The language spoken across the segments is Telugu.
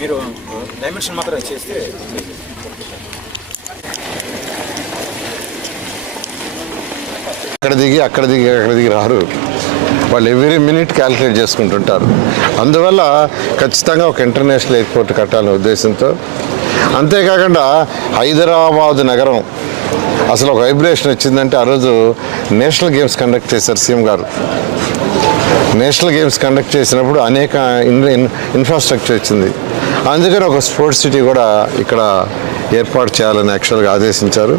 మీరు డైమెన్షన్ మాత్రం చేస్తే అక్కడ దిగి రారు. వాళ్ళు ఎవ్రీ మినిట్ క్యాలిక్యులేట్ చేసుకుంటుంటారు. అందువల్ల ఖచ్చితంగా ఒక ఇంటర్నేషనల్ ఎయిర్పోర్ట్ కట్టాలనే ఉద్దేశంతో, అంతేకాకుండా హైదరాబాద్ నగరం అసలు ఒక వైబ్రేషన్ వచ్చిందంటే ఆ రోజు నేషనల్ గేమ్స్ కండక్ట్ చేశారు సీఎం గారు. నేషనల్ గేమ్స్ కండక్ట్ చేసినప్పుడు అనేక ఇన్ఫ్రాస్ట్రక్చర్ వచ్చింది. అందుకని ఒక స్పోర్ట్స్ సిటీ కూడా ఇక్కడ ఏర్పాటు చేయాలని యాక్చువల్గా ఆదేశించారు.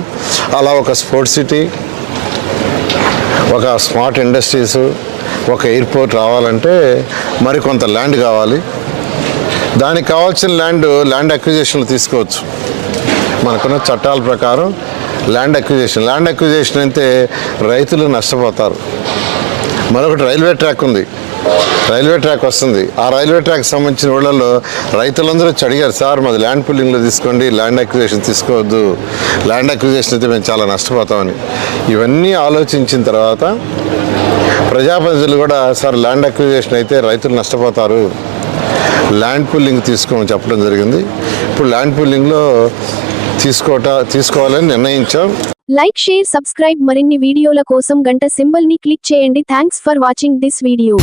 అలా ఒక స్పోర్ట్స్ సిటీ, ఒక స్మార్ట్ ఇండస్ట్రీస్, ఒక ఎయిర్పోర్ట్ రావాలంటే మరికొంత ల్యాండ్ కావాలి. దానికి కావాల్సిన ల్యాండ్ అక్విజిషన్లు తీసుకోవచ్చు. మనకున్న చట్టాల ప్రకారం ల్యాండ్ అక్విజిషన్ అయితే రైతులు నష్టపోతారు. మరొకటి రైల్వే ట్రాక్ ఉంది, రైల్వే ట్రాక్ వస్తుంది. ఆ రైల్వే ట్రాక్ సంబంధించిన ఊళ్ళల్లో రైతులందరూ అడిగారు, సార్ మాది ల్యాండ్ పుల్లింగ్లో తీసుకోండి, ల్యాండ్ అక్విజిషన్ తీసుకోవద్దు, ల్యాండ్ అక్విజిషన్ అయితే మేము చాలా నష్టపోతామని. ఇవన్నీ ఆలోచించిన తర్వాత ప్రజాప్రతినిధులు కూడా, సార్ ల్యాండ్ అక్విజిషన్ అయితే రైతులు నష్టపోతారు, ల్యాండ్ పుల్లింగ్ తీసుకోమని చెప్పడం జరిగింది. ఇప్పుడు ల్యాండ్ పుల్లింగ్లో తీసుకోవాలని నిర్ణయించాం. Like, share, subscribe. మరిన్ని వీడియోల కోసం గంట సింబల్ ని క్లిక్ చేయండి. Thanks for watching this video.